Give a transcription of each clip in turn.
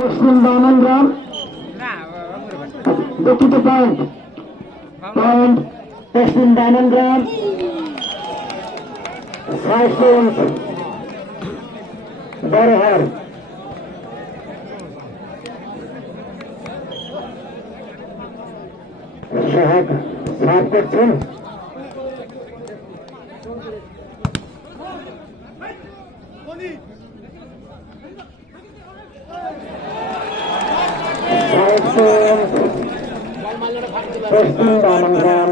পশ্চিম বামনগ্রাম দুটিতে পয়েন্ট পশ্চিম বামনগ্রাম 6 পয়েন্ট বড়হার সাহায্য করছেন পশ্চিম বামনগ্রাম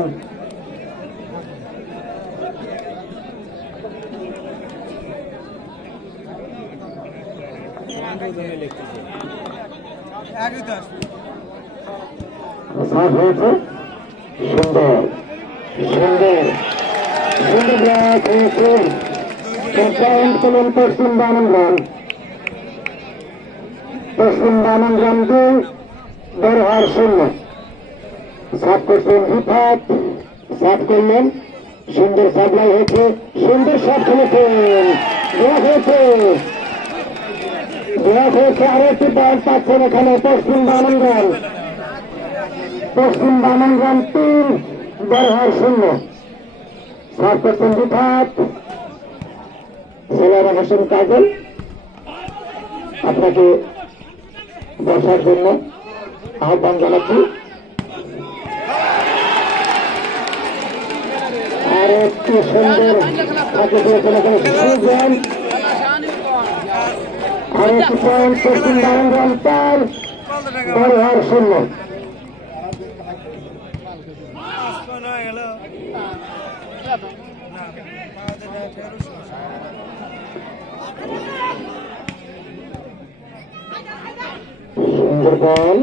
সাফ হয়েছে সুন্দর সুন্দর সুন্দর ব্লক হয়েছে পশ্চিম বামনগ্রাম 2 বড়হার 0 সাফ করছেন রিফাত সাফ করলেন সুন্দর সাপ্লাই হয়েছে সুন্দর সাফ খেলেছেন ব্লক হয়েছে আরো একটি পয়েন্ট পাচ্ছেন এখানে পশ্চিম বামনগ্রাম 3 বড়হার 0 সাফ করছেন রিফাত সেলারা হোসেন কাজল আপনাকে বসার জন্য আহ্বান জানাচ্ছি আর একটি সুন্দর থাকে দিয়েছেন এখানে সুজন আর একটি পয়েন্ট পশ্চিম বামনগ্রাম 4 বড়হার 0 সুন্দর বল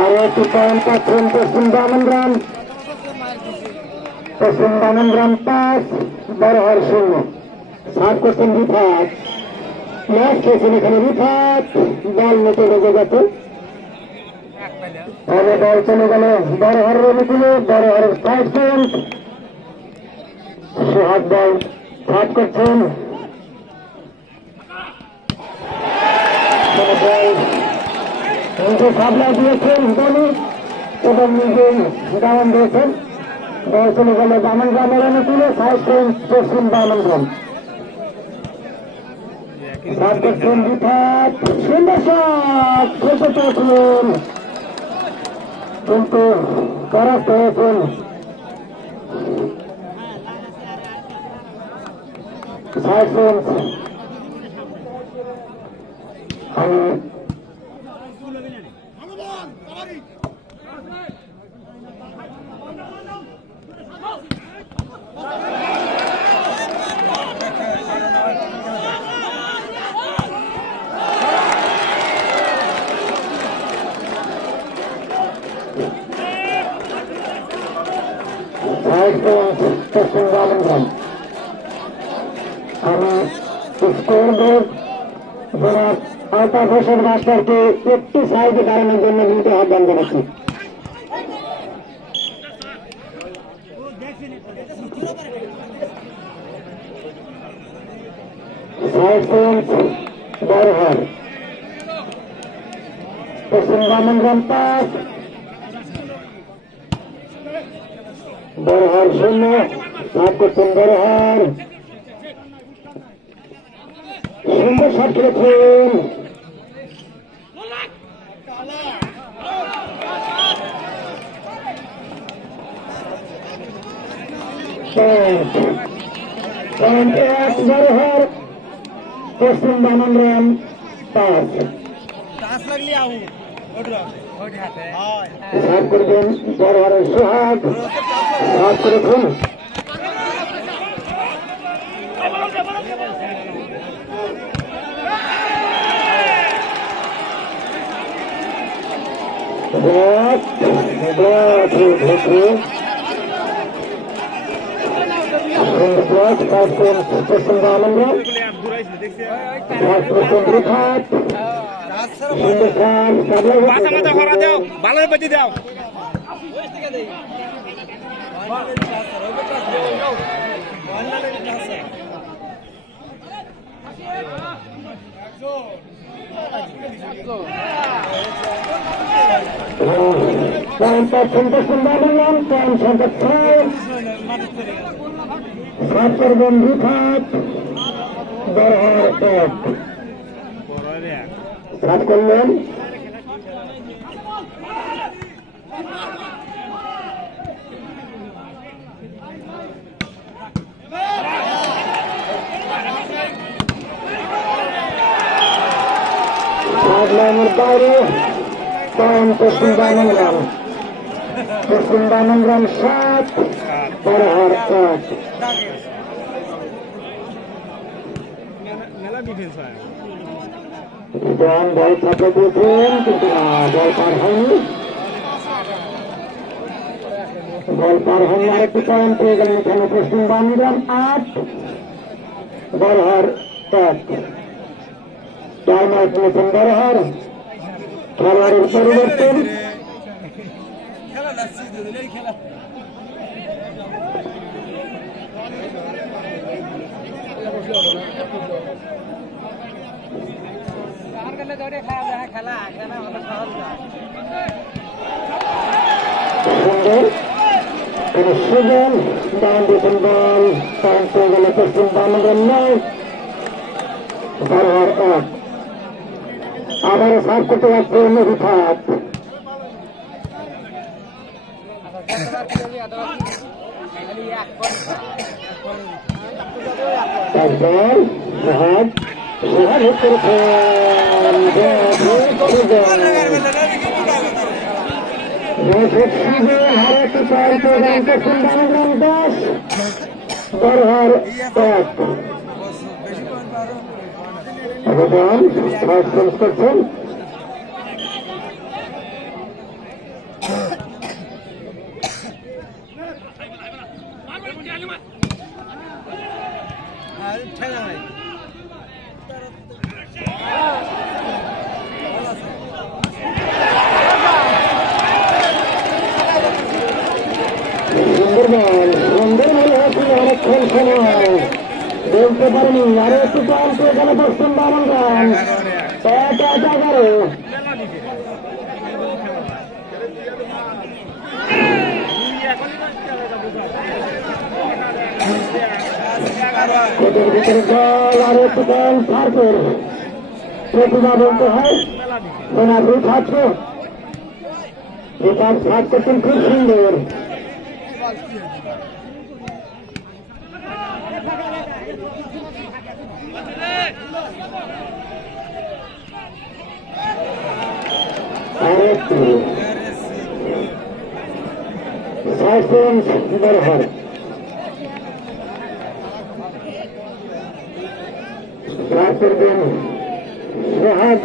আর একটি পয়েন্ট পাচ্ছেন পশ্চিম বামনগ্রাম 5 বড়হার 0 সাফ করছেন রিফাত ম্যাচ খেয়েছেন এখানে রিফাত বল নেটে রেখে গেছে তাহলে বল চলে গেল বড়হারের অনুকূলে বড়হারের 5 পয়েন্ট সোহাগ বল সাফ করছেন নিজে সাবলা দিয়েছেন বলি এবং নিজে ডাউন দিয়েছেন বল চলে গেল বামনগ্রামের অনুকূলে 5 পয়েন্ট পশ্চিম বামনগ্রাম সাফ করছেন রিফাত সুন্দর শট খেলতে পেয়েছিলেন কিন্তু পরাস্ত হয়েছেন আমি পশ্চিম বামনগ্রাম আমি স্কোর বোর্ড জনাব আলতাফ হোসেন মাস্টারকে একটি সাইডে দাঁড়ানোর জন্য কিন্তু আহ্বান জানাচ্ছি বড়হার পশ্চিম বামনগ্রাম 5 বড়হার 0 সাফ করছেন বড়হার সুন্দর শট খেলেছেন বড়হার পশ্চিম বামনগ্রাম 5 সাফ করবেন বড়হারের সোহাগ সাফ করেছেন পশ্চিম বামনগ্রাম ভালো বেঁচে দাও পয়েন্ট পাচ্ছেন পশ্চিম বাংলাম পয়েন্ট সংখ্যা 6 সাত করবেন রিফাত বরহার 1 সাত করলেন লাইনের বাইরে পয়েন্ট পশ্চিম বাংলাম 7 বরহার 1 বল ছাপে দিয়েছেন কিন্তু বল পার হয়নি আরেকটি পয়েন্ট পেয়ে গেলেন এখানে পশ্চিম বাংলাম 8 বরহার 1 টাইম আউট নিয়েছেন বরহার খেলোয়াড়ের পরিবর্তন সুন্দর সুজন ডান দিয়েছেন বল পয়েন্ট পেয়ে গেলে পশ্চিম বাংলার 9 বরহার 1 আবারও সার্ভ করতে যাচ্ছে রিফাত বরহার 1 অবদান ফার্স্ট চেঞ্জ করছেন সুন্দর মনে হচ্ছে অনেকক্ষণ সময় বলতে পারেনি আরো একটু পয়েন্ট পেয়ে গেল পশ্চিম বাংলাম 11 কোটের ভিতরে জল আরো একটু পয়েন্ট সার্কেল প্রতিভা বলতে হয় ওনার রিফাত সার্ভ করছেন খুব সুন্দর বরহার করবেন সোহাগ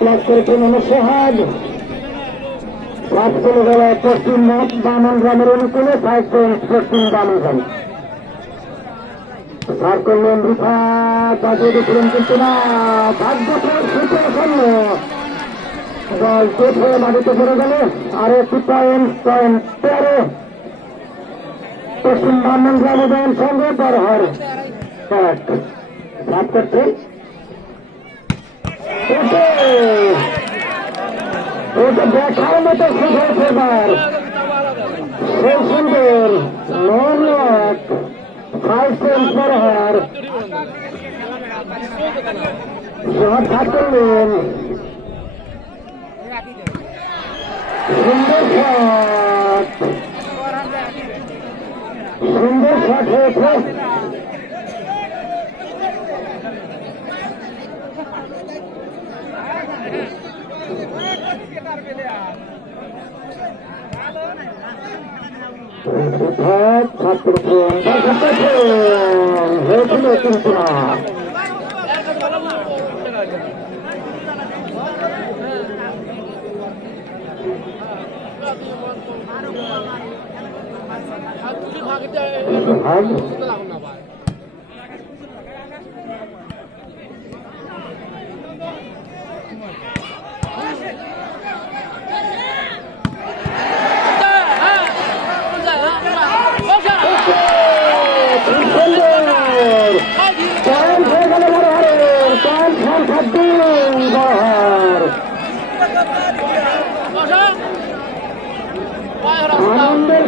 প্লাস করেছেন সোহাগ সাত চলে গেল পশ্চিম বামন গ্রামের অনুকূলে 5 পয়েন্ট পশ্চিম বামন গ্রাম সার করলেন রিফাত বাজিয়ে দিচ্ছিলেন কিন্তু না ভাগ্য শূন্য বল চেট হয়ে মাটিতে পড়ে গেল আর একটি পয়েন্ট 13 পশ্চিম বামন গ্রাম উদয়ন সঙ্গে বরহার 1 সাত করছে ওটা দেখার মতো শেষ হয়েছে এবার সেই সুন্দর 5 পয়েন্ট বরহার সাত করলেন সুন্দর শট হয়েছে ছাত্র হয়েছিল কিন্তু না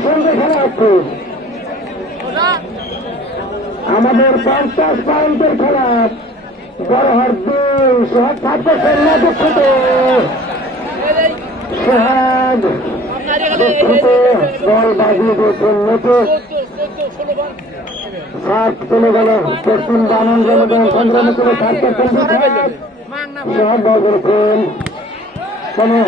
সঙ্গে খেলা হচ্ছে আমাদের 50 পয়েন্টের খেলা। বড়হাট 2 সোহাগ থাকতেছেন না দুঃখিত সোহাগ দুঃখিত বল বাজিয়ে দিয়েছেন নেটে সাত চলে গেল পশ্চিম বামন জনগণ সংগ্রামী করে থাকতেছেন সোহাগ বল করেছেন কোনো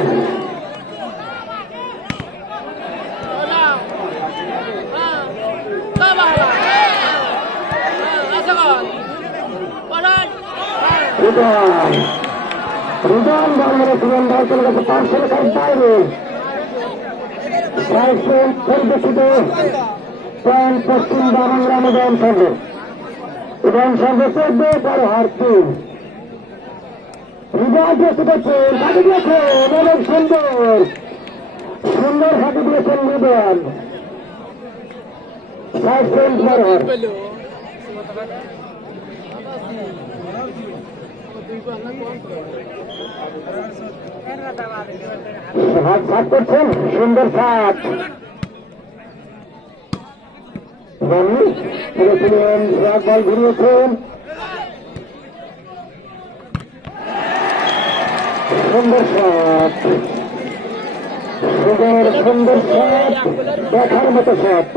রুদান বাংলার সুগন্ধ চলে গেছে 500 রেখার বাইরে পরিবেশিত পয়েন্ট পশ্চিম বাংলা উদয়ন সংঘ উদয়ন সংঘ 14 বড়হাট 2 হৃদয় চেষ্টা করছেন ফাঁকি দিয়েছেন অনেক সুন্দর সুন্দর ফাঁকি দিয়েছেন হৃদয় 5 পয়েন্ট বড়হাট হাত সাত করছেন সুন্দর সাত ফিরেছিলেন বল ঘুরিয়েছেন সুন্দর সাত সুন্দর সুন্দর সাত দেখার মতো সাত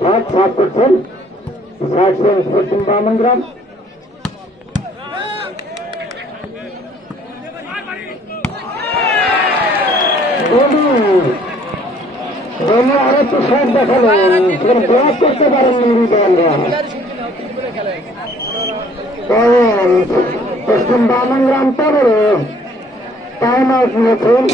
সাত সাত করছেন পশ্চিম বামনগ্রাম আরো একটু শট দেখালেন ব্লক করতে পারেননি পশ্চিম বামনগ্রাম 15 টাইম আউট নিয়েছেন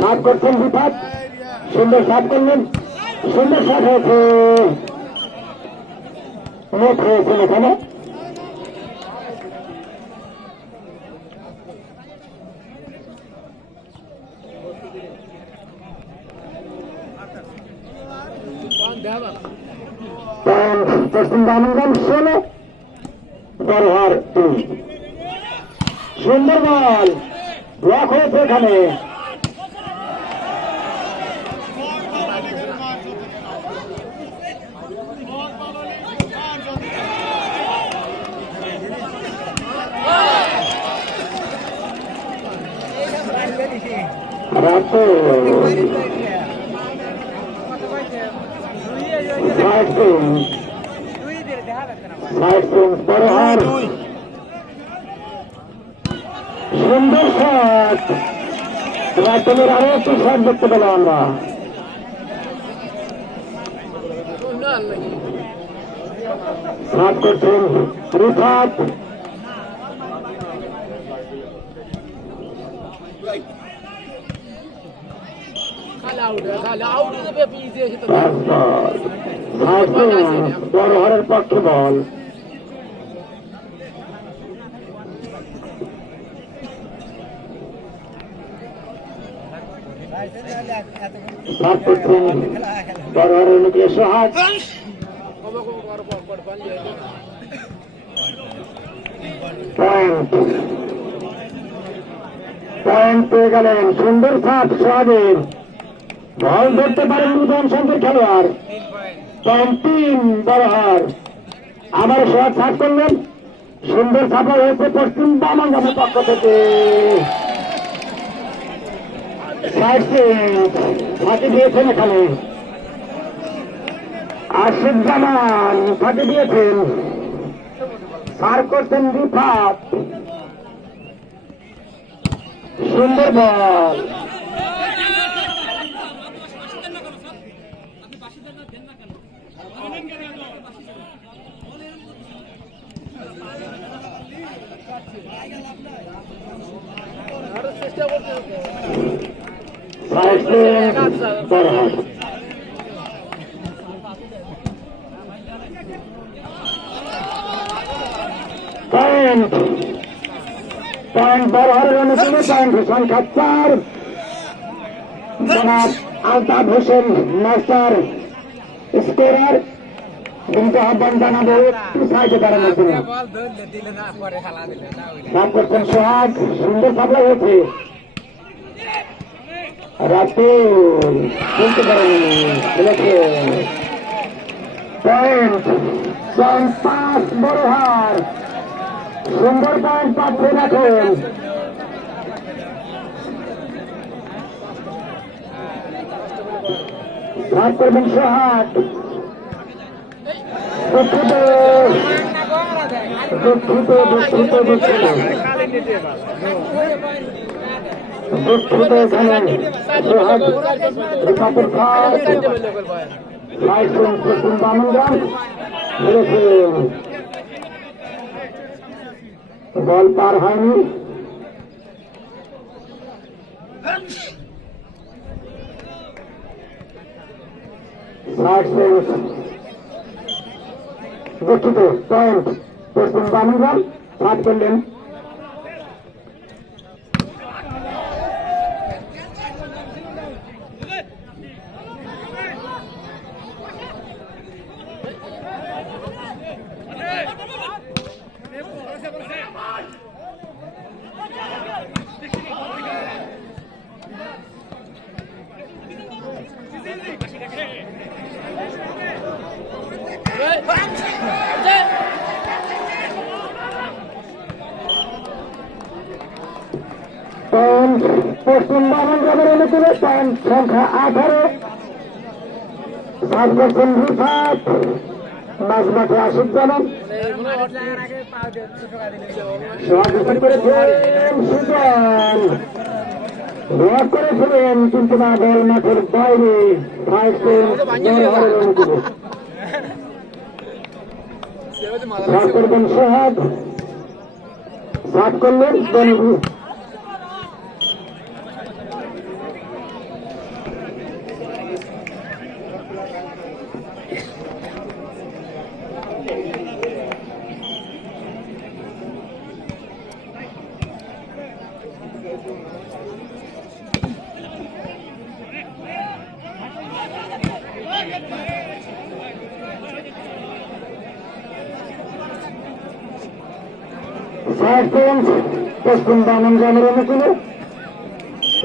সাত করছেন বিপাত সুন্দর সাত করলেন সুন্দর সাত হয়েছে নেট হয়েছেন এখানে পশ্চিম বামনগ্রাম 16 বড়হাট 2 সুন্দর বল ব্লক হয়েছে এখানে সুন্দর শট রাতের আরো একটু শট দেখতে পেলাম আমরা শট করছেন রিফাত বড়হাটের পক্ষে বল বড়হাটের মুখে সোহাগ পয়েন্ট পেয়ে গেলেন সুন্দর সাপ সোহাগের বল ধরতে পারেন উদয়ন সংঘের খেলোয়াড় পয়েন্ট 3 বড়হাট আবার সোহাগ সাপ করলেন সুন্দর সাফল হয়েছে পশ্চিম বামনগ্রামের পক্ষ থেকে ফাঁকি দিয়েছেন এখানে আশিক জামান ফাঁকি দিয়েছেন সার করছেন রিফাত সুন্দর বল পয়েন্ট ব্যবহারের অনুকূলে পয়েন্ট সংখ্যা 4 জনাব আলতাফ হোসেন মাস্টার স্কোরার কিন্তু আহ্বান জানাবো একটু সাইডে দাঁড়ানোর জন্য। নাম করছেন সোহাগ, সুন্দর সাপ্লাই হয়েছে রাতুল বলতে পারেন পয়েন্ট 5 বড় হার সুন্দর পয়েন্ট পাচ্ছে রাখুন। সাত করবেন সোহাগ, দুঃখিত দুঃখিত দুঃখিত দুঃখিত দুঃখিত এখানে সোহাগ রিফাতুল খান লাইসেন্স পশ্চিম বামনগ্রাম বল পার হয়নি। দুঃখিত পয়েন্ট পশ্চিম বামনগ্রাম 7 করলেন। পশ্চিম বামনগ্রামের অনুকূলে পয়েন্ট সংখ্যা 18 সাত করছেন রিফাত মাঝমাঠে আসিফ জামান সহযোগী করেছেন সুজন রোয়াক করেছিলেন কিন্তু না বল মাঠের বাইরে অনুকূলে সাত করবেন সোহাগ 7 করলেন বনভূ পশ্চিম বামনগ্রামের অনুকূলে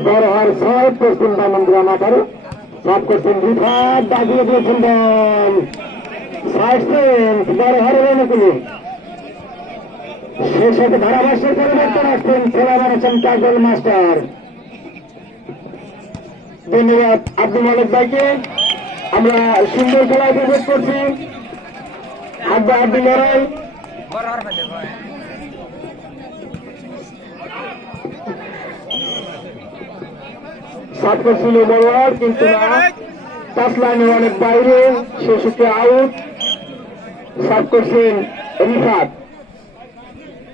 বড় হার 6 পশ্চিম বামনগ্রাম 18 সাত করছেন রিফাত বাজিয়ে দিয়েছেন বল 60 বড় হারের অনুকূলে সেই সাথে ধারাভাষ্যের পরিবর্তন আসছেন খেলা বানাচ্ছেন কাজল মাস্টার। ধন্যবাদ আব্দুল মালিক ভাইকে। আমরা সুন্দর খেলা উপভোগ করছি। আব্দুল লড়াই সাত করছিল বড়োয়ার কিন্তু না টাচ লাইনের অনেক বাইরে সে সূত্রে আউট। সাত করছেন রিফাত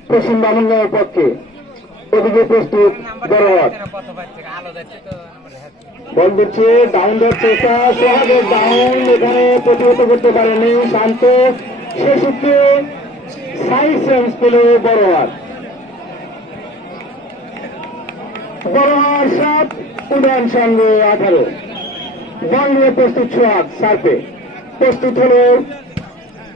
পশ্চিম বামনগ্রামের পক্ষে ওদিকে প্রস্তুত বড়োয়ার বল দিচ্ছে ডাউন দেওয়ার চেষ্টা সোহাগের ডাউন এখানে প্রতিহত করতে পারেনি শান্ত সে সূত্রে সাইড সেন্স পেল বড়োয়ার 7 উড়ান সঙ্গে 18 বল নিয়ে প্রস্তুত সোহাগ সার্পে প্রস্তুত হল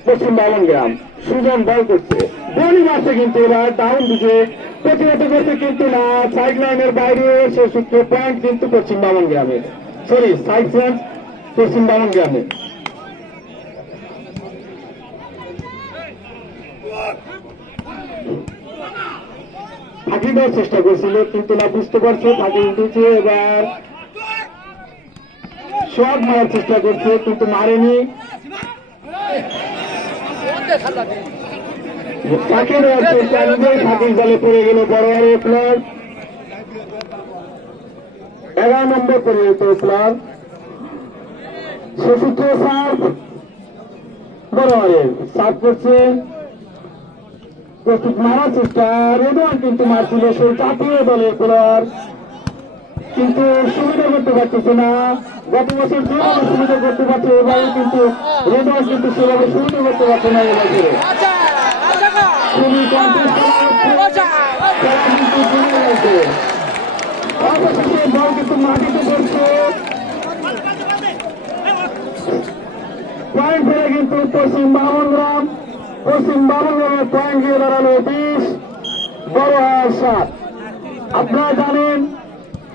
পশ্চিম বামনগ্রাম সুজন বল করছে বলই মারছে কিন্তু এবার ডাউন দিকে প্রতিহত করছে কিন্তু না সাইড লাইনের বাইরে সে সূত্রে পয়েন্ট কিন্তু পশ্চিম বামনগ্রামের সরি সাইড সেন্স পশ্চিম বামনগ্রামের। ফাঁকি দেওয়ার চেষ্টা করছিল কিন্তু না বুঝতে পারছে ফাঁকি উঠেছে। এবার সব মারার চেষ্টা করছে কিন্তু মারেনি। ফাঁকি দেওয়ার চেষ্টা নিজেই ফাঁকির জালে পড়ে গেল বড়োয়ারের প্লেয়ার 11 নম্বর পরিণত প্লেয়ার সুসূত্র সার্ভ বড়োয়ারের সার্ভ করছে প্রস্তুত মারার চেষ্টা রেডওয়ান কিন্তু মারছিল সেই চাপিয়ে দলের প্লেয়ার কিন্তু সুবিধা করতে পারতেছে না। গত বছর যেভাবে সুবিধা করতে পারছে এবারে কিন্তু রেডওয়ান কিন্তু সেভাবে সুবিধা করতে পারছে না। এবছরে খুবই কন্টেস্ট খেলা হচ্ছে কিন্তু অবশেষে বল কিন্তু মাটিতে পড়ছে। পয়েন্ট ফেলে কিন্তু পশ্চিম বামনগ্রাম পয়েন্ট গিয়ে দাঁড়ালো 20, বড়হাট 7। আপনারা জানেন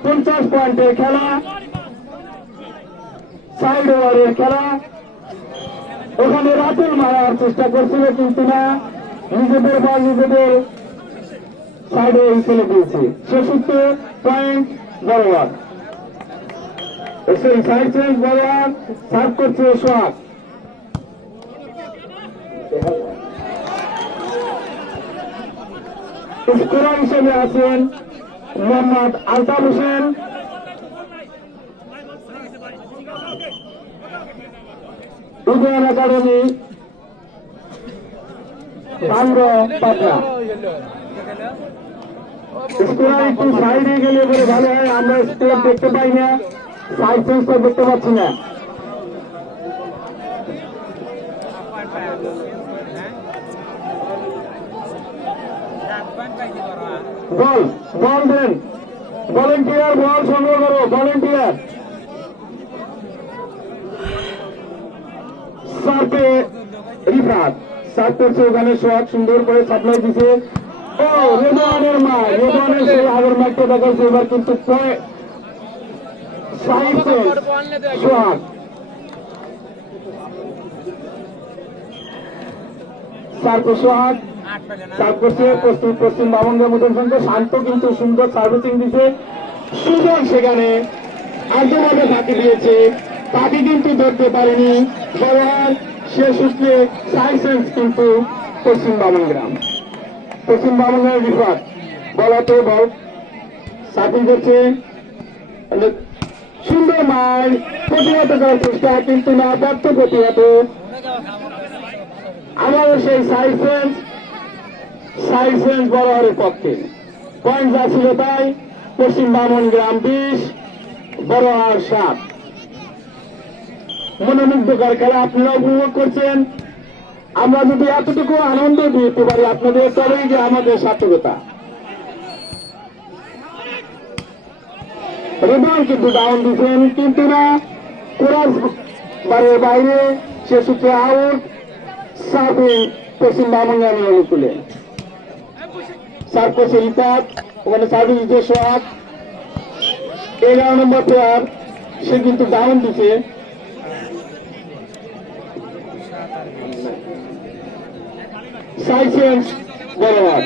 50 পয়েন্টের খেলা, সাইড ওভারের খেলা। ওখানে রাতুল মারার চেষ্টা করছিল কিন্তু না, নিজেদের বল নিজেদের সাইডে ফেলে দিয়েছে। সে সূত্রে point Barahat, side change Barahat, serve করছে সোহাগ। স্কোরার হিসেবে আছেন মোহাম্মদ আলতাফ হোসেন। উদয়ন একাডেমি পাটনা। স্কোরার একটু সাইডে গেলে বলে ভালো হয়, আমরা স্কোর দেখতে পাই না, সাইড চেঞ্জটা দেখতে পাচ্ছি না। বল দেন, ভলেন্টিয়ার বল সংগ্রহ করো, ভলেন্টিয়ার। সার্ভে রিফাত সার্ভ করছে, ওখানে সোহাগ সুন্দর করে সাপ্লাই দিছে। ও রেদওয়ানের মা, রেদওয়ানের সেই আগের ম্যাচটা দেখাচ্ছে, এবার কিন্তু সোহাগ সোহাগ সার্ভ করছে। পশ্চিম বামনগ্রাম উদয়ন সংঘ শান্ত কিন্তু সুন্দর সার্ভিসিং দিচ্ছে। সুজন সেখানে আর্দ্রভাবে ফাঁকি দিয়েছে, তাকে কিন্তু ধরতে পারেনি বড়হাট। সে সূত্রে সাইসেন্স কিন্তু পশ্চিম বামনগ্রামের বিপদ। বলাতে বল সার্ভিং করছে, সুন্দর মার প্রতিহত করার চেষ্টা কিন্তু না, ব্যর্থ প্রতিহত। আবারও সেই সাইসেন্স বড়হাটের পক্ষে। পয়েন্ট যা ছিল তাই, পশ্চিম বামনগ্রাম 20, বড়হাট 7। মনোমুগ্ধকর খেলা আপনারা উপভোগ করছেন। আমরা যদি এতটুকু আনন্দ দিতে পারি আপনাদের, তবেই যে আমাদের সার্থকতা। রেবান কিন্তু ডাউন দিচ্ছেন কিন্তু না, কোরাস বারের বাইরে, সে সূত্রে আউট। সার্ভিং পশ্চিম বামনগ্রামের অনুকূলে সার্ভ করছে রিফাত, ওখানে সার্ভিস দিচ্ছে সোহাগ। 11 নম্বর প্লেয়ার, সে কিন্তু ডাউন দিচ্ছে। সাইড চেঞ্জ বড়হাট।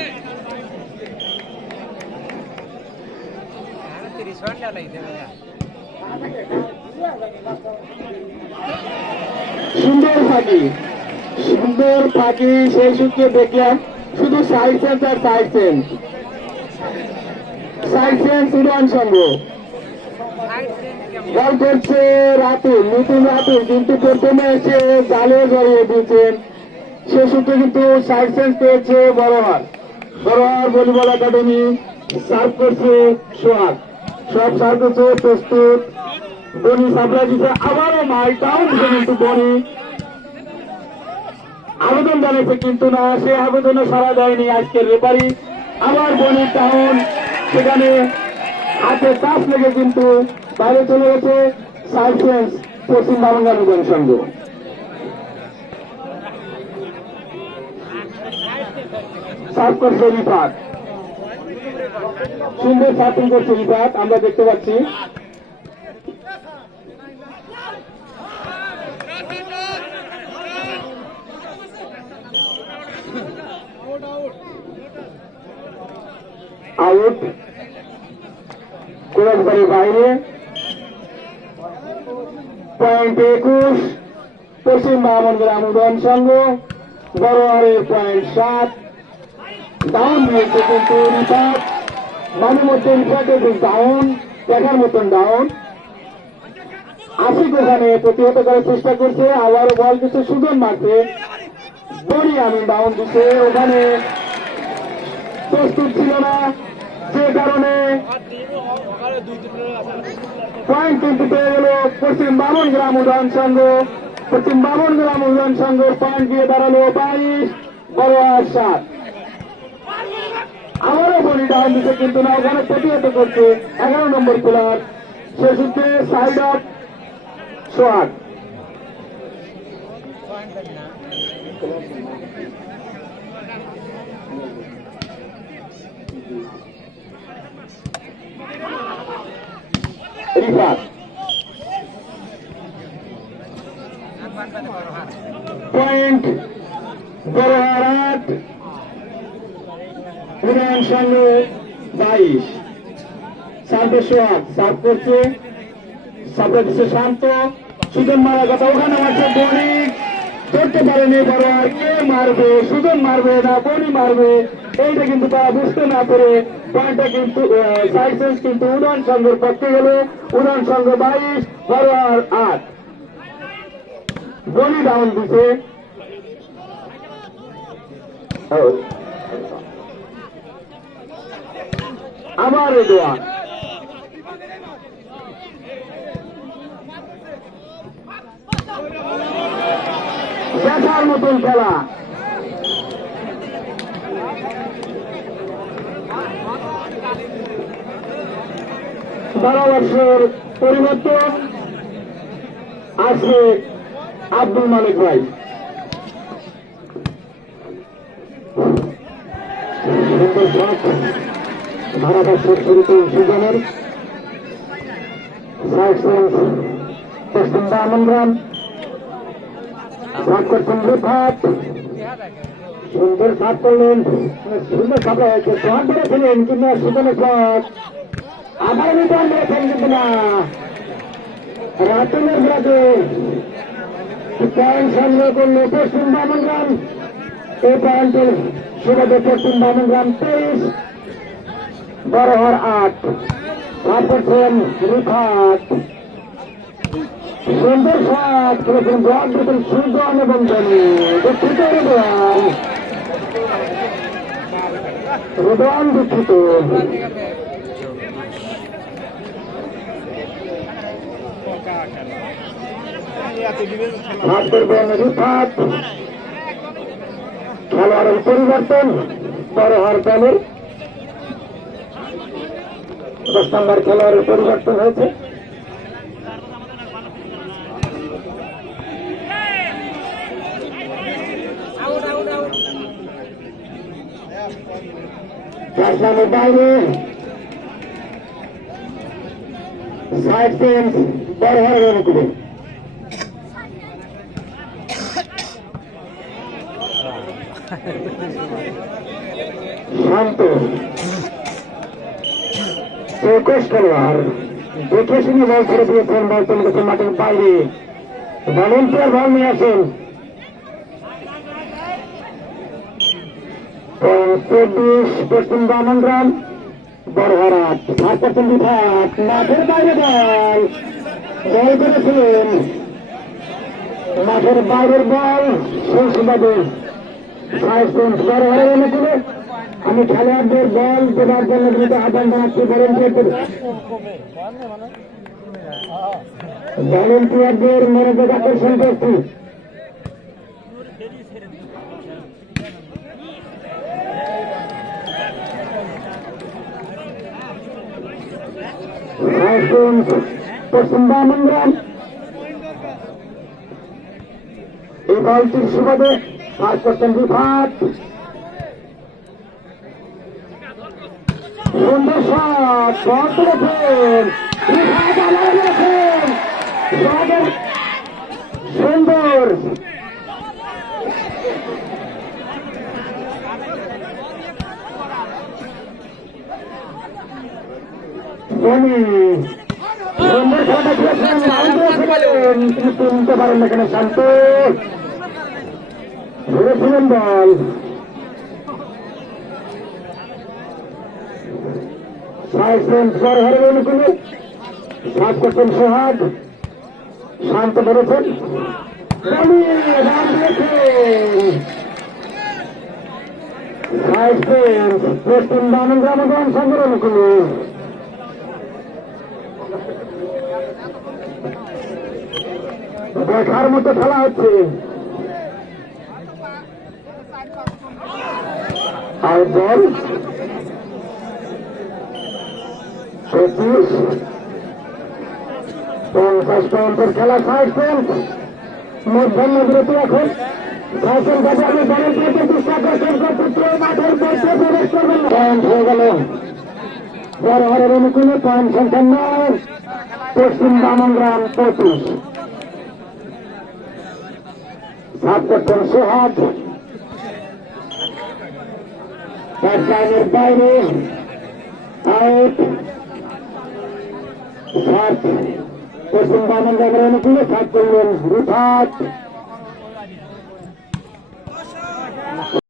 সুন্দর ফাঁকি সেই সূত্রে দেখলাম শুধু সাইড চেঞ্জ আর side change Udayan Sangha. Ball করছে নতুন রাতুল, কিন্তু প্রথমে এসে জালে জড়িয়ে দিয়েছেন। সে সূত্রে কিন্তু সাইড চেঞ্জ পেয়েছে বড়হাট ভলিবল একাডেমি। সার্ভ করছে সোহাগ, সব সার্ভ করছে প্রস্তুত। বনি সাপ্লাই দিচ্ছে, আবারও মাইক ডাউন দিচ্ছে কিন্তু বনি আবেদন জানিয়েছে কিন্তু না, সে আবেদনে সাড়া দেয়নি আজকের রেফারি। আবার বনি ডাউন, সেখানে হাতে টাচ লেগে কিন্তু বাইরে চলে গেছে। সাইড চেঞ্জ পশ্চিম বামনগ্রাম উদয়ন সংঘ। সার্ভ করছে রিফাত, সুন্দর সার্ভিং করছে রিফাত, আমরা দেখতে পাচ্ছি। আউট, কোরাসবাড়ির বাইরে। পয়েন্ট 21, পশ্চিম বামনগ্রাম উদয়ন সংঘ। বড়হাটের পয়েন্ট 7। ডাউন দিয়েছে কিন্তু রিফাত, মাঝে মধ্যে রিফাতের ডাউন, দেখার মতন ডাউন। আশিক ওখানে প্রতিহত করার চেষ্টা করছে, আবার বল কিছু সুজন মারছে। বড়ি আমি ডাউন দিচ্ছে, ওখানে প্রস্তুত ছিল না, যে কারণে পয়েন্ট কিন্তু পেয়ে গেল পশ্চিম বামনগ্রাম উদয়ন সংঘ। পয়েন্ট গিয়ে দাঁড়ালো 22, বড়হাট 7। আবারও বলি ডাউন দিতে কিন্তু না, ওখানে প্রতিহত করছে 11 নম্বর প্লেয়ার, সে সূত্রে সাইড অফ সোয়াদ। পয়েন্ট বড়হাট উড়ান সঙ্গে 22। সার্ভে সোয়াদ সার্ভ করছে, সার্ভে দিচ্ছে শান্ত, সুজন মারা কথা ওখানে মারছে বনি, ধরতে পারেনি বড়হাট, কে মারবে, সুজন মারবে না বনি মারবে, এইটা কিন্তু তারা বুঝতে না পেরে পয়েন্টটা কিন্তু সাইড চেঞ্জ কিন্তু উড়ান সংঘের পক্ষে গেল। উড়ান সংঘ 22, বড়হাট 8। বনি ডাউন দিছে, আবার দোয়া দেখার মতন খেলা। 12 বছর পরিবর্তন আসবে আব্দুল মালিক ভাই। সুন্দর শট ধারাভাষ্যের শুরুতে সুজনের সাইড চেঞ্জ পশ্চিম বামনগ্রাম শট করছেন রিফাত, সুন্দর শট করলেন, সুন্দর সাপড়া হয়েছে, শট ধরেছিলেন কিন্তু সুজনের শট আবার রিটার্ন দিয়েছেন কিন্তু না, রাতুলের বিরাজে পয়েন্ট সংগ্রহ করলো পশ্চিম বামনগ্রাম। এই পয়েন্টের সুবাদে পশ্চিম বামনগ্রাম 23, বড়হাট 8। শট করছেন রিফাত, সুন্দর শট করেছেন ব্লক দিতেন সুজন এবং ধনী, দুঃখিত রুদান দুঃখিত। শট করবেন রিফাত, খেলোয়াড়ের পরিবর্তন বড়হাট দলের 10 নম্বর খেলোয়াড়ের পরিবর্তন হয়েছে। নামের বাইরে সাইড চেঞ্জ বড়হাটের অনুকূলে। শান্ত চৌকস খেলোয়াড়, দেখে শুনে বল ছেড়ে দিয়েছেন, বল চলে গেছে মাঠের বাইরে, ভলেন্টিয়ার বল নিয়ে আসেন। 24 পশ্চিম বামনগ্রাম, বড়হাট 7% বিভাগ, মাঠের বাইরে বল, বল করেছিলেন মাঠের বাইরের বল, সেই সুবাদে সাইড চেঞ্জ বড়হাটের অনুকূলে। আমি খেলোয়াড়দের বল দেওয়ার জন্য দ্রুত আহ্বান জানাচ্ছি ভলেন্টিয়ারদের মনোযোগ আকর্ষণ করছি। পশ্চিম বামনগ্রাম এই বলটির সুবাদে 5% বিভাগ, সুন্দর শট, শট করেছেন সুন্দর সুন্দর খেলাটা দিয়েছিলেন, তিনি তুলতে পারেন এখানে শান্ত ধরেছিলেন বল। বড়হাটের অনুকূলে শট করছেন সোহাগ, শান্ত ধরেছেন, রান দিয়েছেন সাইড চেঞ্জ পশ্চিম বামনগ্রাম এবং সংঘের অনুকূলে। দেখার মতো খেলা হচ্ছে। আর বল 25 50 পয়েন্টের খেলা 60 পয়েন্ট মধ্যাহ্ন বিরতি এখন সাইকেল বাজে আমি দলের পেতে চেষ্টা করছেন কর্তৃত্ব মাঠের মধ্যে প্রবেশ করবেন পয়েন্ট হয়ে গেল বড়হারের অনুকূলে পয়েন্ট সংখ্যা 9 পশ্চিম বামনগ্রাম 25 সাত করছেন সোহাগ তার লাইনের বাইরে আউট সাত পশ্চিম বামনগ্রামের অনুকূলে সাত করলেন রুফাত